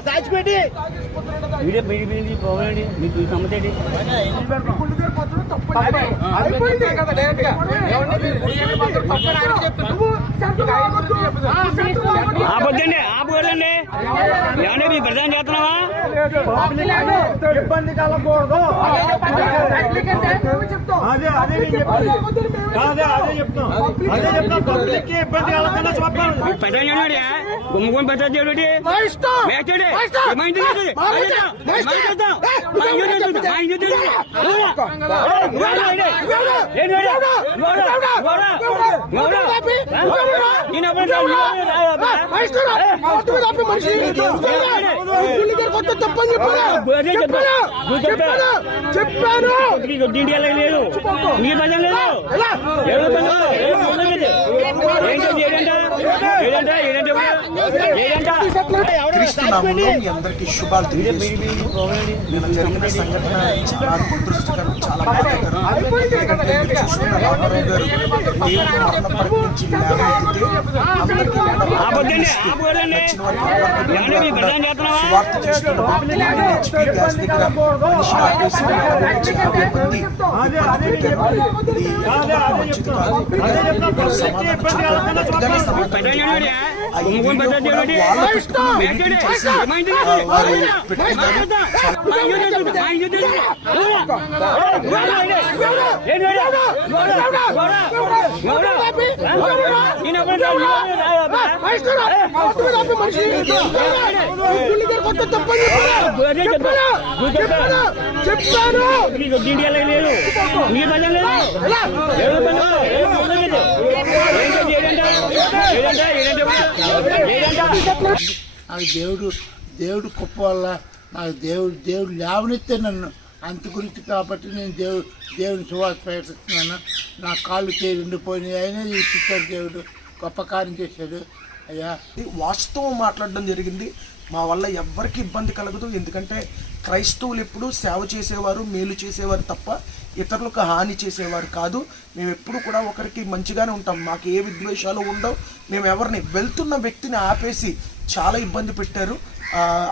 సాచిపెట్టి పోయింది ప్రాబ్లం ఏంటి మీకు సమస్య ఆపొద్దండి ఆపుకోదండి ఏమంటే మీ ప్రధానం చేస్తున్నావా? ఇబ్బంది కలగకూడదు అదే అదే నేను చెప్పాను అదే అదే చెప్తాం అదే చెప్తాం పబ్లిక్కి ఇబ్బంది కలగకుండా చెప్పాలి ప్రధానం నేను చెప్పాను. లేదు. నీ పదం లేదు. అందరికీ శుభాలు తెలియజేస్తున్నాను. నిన్న జరిగిన సంఘటన చాలా దురదృష్టకరం చాలా బాధాకరం. చూస్తున్న రామారావు గారు మరణ లేవనెత్తితే అందరికీ వచ్చిన వారికి ఏమంటే మీ సువార్త గ్యాస్ దగ్గర మనిషిని ఆపేసి యాభై మంది మంచిది కాదు సమాధానం చెప్పాను నాకు దేవుడు దేవుడు గొప్ప వల్ల నాకు దేవుడు దేవుడు లేవనెత్తే నన్ను అంత గురించి కాబట్టి నేను దేవుడు దేవుని సువార్త ప్రయత్నిస్తున్నాను నా కాళ్ళు తేలిండిపోయినాయి అయినా ఇచ్చాడు దేవుడు గొప్ప కార్యం చేశాడు అయ్యా వాస్తవం మాట్లాడడం జరిగింది. మా వల్ల ఎవ్వరికి ఇబ్బంది కలగదు. ఎందుకంటే క్రైస్తవులు ఎప్పుడు సేవ చేసేవారు మేలు చేసేవారు తప్ప ఇతరులకు హాని చేసేవారు కాదు. మేము ఎప్పుడు కూడా ఒకరికి మంచిగానే ఉంటాం. మాకు ఏ విద్వేషాలు ఉండవు. మేము ఎవరిని వెళ్తున్న వ్యక్తిని ఆపేసి చాలా ఇబ్బంది పెట్టారు.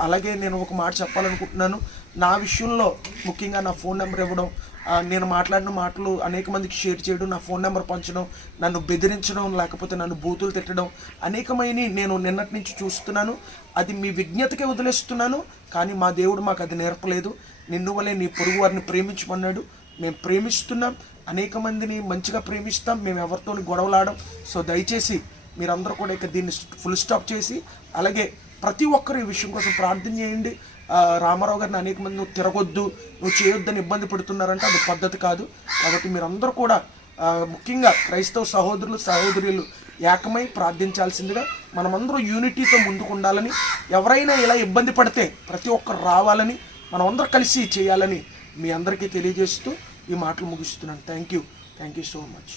అలాగే నేను ఒక మాట చెప్పాలనుకుంటున్నాను. నా విషయంలో ముఖ్యంగా నా ఫోన్ నెంబర్ ఇవ్వడం నేను మాట్లాడిన మాటలు అనేక మందికి షేర్ చేయడం నా ఫోన్ నెంబర్ పంచడం నన్ను బెదిరించడం లేకపోతే నన్ను బూతులు తిట్టడం అనేకమైన నేను నిన్నటి నుంచి చూస్తున్నాను. అది మీ విజ్ఞతకే వదిలేస్తున్నాను కానీ మా దేవుడు మాకు అది నేర్పలేదు. నిన్ను వలే నీ పొరుగు వారిని ప్రేమించమన్నాడు. మేము ప్రేమిస్తున్నాం అనేక మందిని మంచిగా ప్రేమిస్తాం మేము ఎవరితో గొడవలాడం. సో దయచేసి మీరందరూ కూడా ఇక దీన్ని ఫుల్ స్టాప్ చేసి అలాగే ప్రతి ఒక్కరు ఈ విషయం కోసం ప్రార్థన చేయండి. రామారావు గారిని అనేక మంది నువ్వు తిరగొద్దు నువ్వు చేయొద్దని ఇబ్బంది పెడుతున్నారంటే అది పద్ధతి కాదు. కాబట్టి మీరందరూ కూడా ముఖ్యంగా క్రైస్తవ సహోదరులు సహోదరులు ఏకమై ప్రార్థించాల్సిందిగా మనమందరూ యూనిటీతో ముందుకు ఉండాలని ఎవరైనా ఇలా ఇబ్బంది పడితే ప్రతి ఒక్కరు రావాలని మనమందరం కలిసి చేయాలని మీ అందరికీ తెలియజేస్తూ ఈ మాటలు ముగిస్తున్నాను. Thank you thank you so much